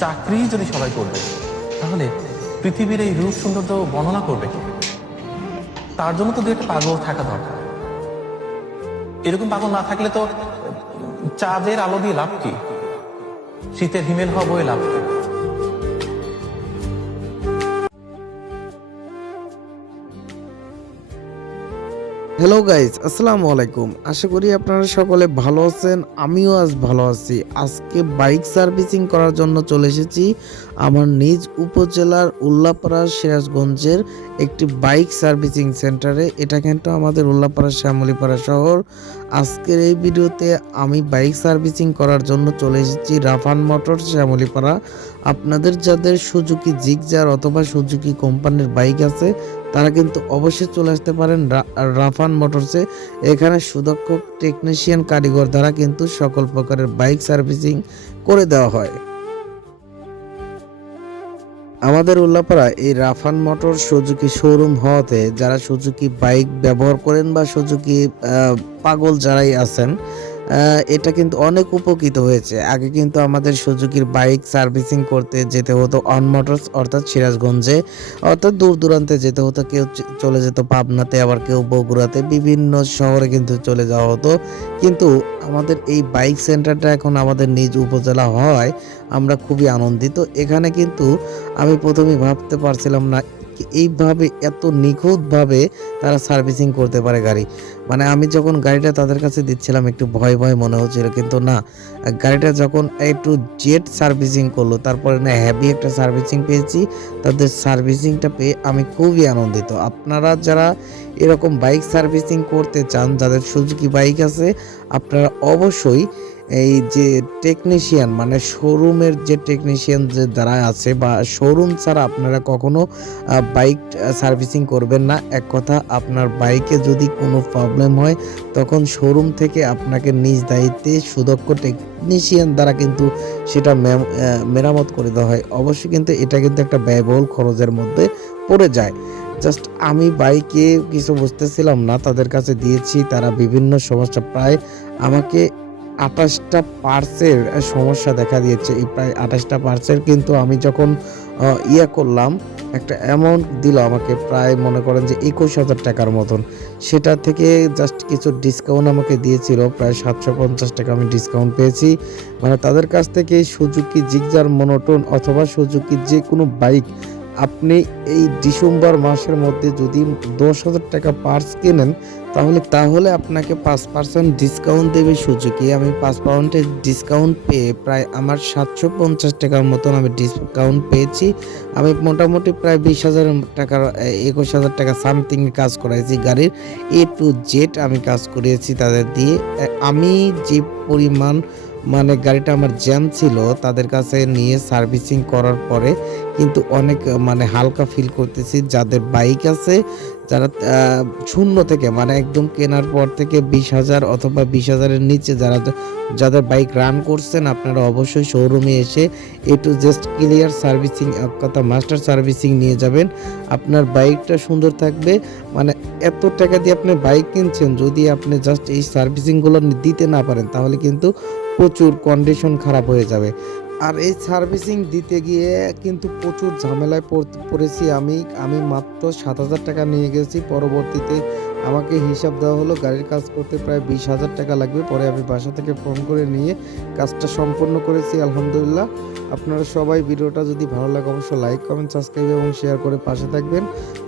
চাকরি যদি সবাই করবে, তাহলে পৃথিবীর এই রূপ সৌন্দর্য বর্ণনা করবে কি? তার জন্য তো দু একটা পাগল থাকা দরকার। এরকম পাগল না থাকলে তো চাঁদের আলো দিয়ে লাভ কি? শীতের হিমেল হওয়া বয়ে লাভ কি? হ্যালো গাইজ আসসালামু আলাইকুম আশা করি আপনারা সকলে ভালো আছেন, আমিও আজ ভালো আছি। আজকে বাইক সার্ভিসিং করার জন্য চলে এসেছি আমার নিজ উপজেলার উল্লাপাড়া সিরাজগঞ্জের একটি বাইক সার্ভিসিং সেন্টারে এটা কিন্তু আমাদের উল্লাপাড়া শ্যামলীপাড়া শহর। আজকের এই ভিডিওতে আমি বাইক সার্ভিসিং করার জন্য চলে এসেছি রাফান মোটর শ্যামলীপাড়া। আপনাদের যাদের সুজুকি জিগজার অথবা সুজুকি কোম্পানির বাইক আছে তারা কিন্তু অবশ্যই চলে আসতে পারেন রাফান মোটরসে। এখানে সুদক্ষ টেকনিশিয়ান কারিগর দ্বারা কিন্তু সকল প্রকারের বাইক সার্ভিসিং করে দেওয়া হয়। আমাদের উল্লাপাড়া এই রাফান মোটর সুজুকি শোরুম হওয়াতে যারা সুজুকি বাইক ব্যবহার করেন বা সুজুকি পাগল যারাই আছেন এটা কিন্তু অনেক উপকৃত হয়েছে। আগে কিন্তু আমাদের সুজুকির বাইক সার্ভিসিং করতে যেতে হতো অন মোটরস, অর্থাৎ সিরাজগঞ্জে। অর্থাৎ দূর দূরান্তে যেতে হতো, কেউ চলে যেত পাবনাতে, আবার কেউ বগুড়াতে, বিভিন্ন শহরে কিন্তু চলে যাওয়া হতো। কিন্তু আমাদের এই বাইক সেন্টারটা এখন আমাদের নিজ উপজেলা হয়, আমরা খুবই আনন্দিত। এখানে কিন্তু আমি প্রথমে ভাবতে পারছিলাম না এইভাবে এত নিখুঁতভাবে তারা সার্ভিসিং করতে পারে গাড়ি? মানে আমি যখন গাড়িটা তাদের কাছে দিচ্ছিলাম, একটু ভয় ভয় মনে হচ্ছিল, কিন্তু না। গাড়িটা যখন একটু জেট সার্ভিসিং করল, তারপরে না হ্যাভি একটা সার্ভিসিং পেয়েছি, তাদের সার্ভিসিংটা পেয়ে আমি খুবই আনন্দিত। আপনারা যারা এরকম বাইক সার্ভিসিং করতে চান, যাদের সুজুকি বাইক আছে, আপনারা অবশ্যই এই যে টেকনিশিয়ান মানে শোরুমের যে টেকনিশিয়ান যে দ্বারা আছে বা শোরুম ছাড়া আপনারা কখনো বাইক সার্ভিসিং করবেন না। এক কথা, আপনার বাইকে যদি কোনো প্রবলেম হয়, তখন শোরুম থেকে আপনাকে নিজ দায়িত্বে সুদক্ষ টেকনিশিয়ান দ্বারা কিন্তু সেটা মেরামত করে দেওয়া হয়। অবশ্যই কিন্তু এটা কিন্তু একটা ব্যয়বহুল খরচের মধ্যে পড়ে যায়। জাস্ট আমি বাইকে কিছু বুঝতেছিলাম না, তাদের কাছে দিয়েছি, তারা বিভিন্ন সমস্যা, প্রায় আমাকে আঠাশটা পার্সের সমস্যা দেখা দিয়েছে। এই প্রায় আঠাশটা পার্সের কিন্তু আমি যখন ইয়ে করলাম, একটা অ্যামাউন্ট দিল আমাকে প্রায় মনে করেন যে একুশ হাজার টাকার মতন। সেটা থেকে জাস্ট কিছু ডিসকাউন্ট আমাকে দিয়েছিল, প্রায় সাতশো পঞ্চাশ টাকা আমি ডিসকাউন্ট পেয়েছি। মানে তাদের কাছ থেকে সুজুকি, জিগজার, মনোটন অথবা সুজুকি যে কোনো বাইক আপনি এই ডিসেম্বর মাসের মধ্যে যদি দশ হাজার টাকা পার্স কেনেন, তাহলে তাহলে আপনাকে পাঁচ পার্সেন্ট ডিসকাউন্ট দেবে সুজুকি। আমি পাঁচ পাউন্ডের ডিসকাউন্ট পেয়ে প্রায় আমার সাতশো পঞ্চাশ টাকার মতন আমি ডিসকাউন্ট পেয়েছি। আমি মোটামুটি প্রায় বিশ হাজার টাকার একুশ হাজার টাকা সামথিং কাজ করাইছি গাড়ির। এ টু জেড আমি কাজ করিয়েছি তাদের দিয়ে। আমি যে পরিমাণ মানে গাড়িটা আমার জ্যাম ছিল, তাদের কাছে নিয়ে সার্ভিসিং করার পরে কিন্তু অনেক মানে হালকা ফিল করতেছি। যাদের বাইক আছে, যারা শূন্য থেকে মানে একদম কেনার পর থেকে বিশ হাজার অথবা বিশ হাজারের নিচে যারা, যাদের বাইক রান করছেন, আপনারা অবশ্যই শোরুমে এসে A to just clear servicing কথা মাস্টার সার্ভিসিং নিয়ে যাবেন। আপনার বাইকটা সুন্দর থাকবে। মানে এত টাকা দিয়ে আপনি বাইক কিনছেন, যদি আপনি জাস্ট এই সার্ভিসিংগুলো দিতে না পারেন, তাহলে কিন্তু প্রচুর কন্ডিশন খারাপ হয়ে যাবে। আর এই সার্ভিসিং দিতে গিয়ে কিন্তু প্রচুর ঝামেলায় পড়েছি আমি। আমি মাত্র সাত হাজার টাকা নিয়ে গেছি। পরবর্তীতে আমাকে হিসাব দেওয়া হলো, গাড়ির কাজ করতে প্রায় বিশ হাজার টাকা লাগবে। পরে আমি বাসা থেকে ফোন করে নিয়ে কাজটা সম্পন্ন করেছি, আলহামদুলিল্লাহ। আপনারা সবাই ভিডিওটা যদি ভালো লাগে, অবশ্যই লাইক কমেন্ট সাবস্ক্রাইব এবং শেয়ার করে পাশে থাকবেন।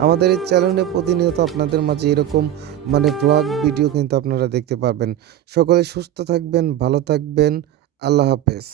আমাদের এই চ্যানেলে প্রতিনিয়ত আপনাদের মাঝে এরকম মানে ব্লগ ভিডিও কিন্তু আপনারা দেখতে পারবেন। সকলে সুস্থ থাকবেন, ভালো থাকবেন। আল্লাহ হাফেজ।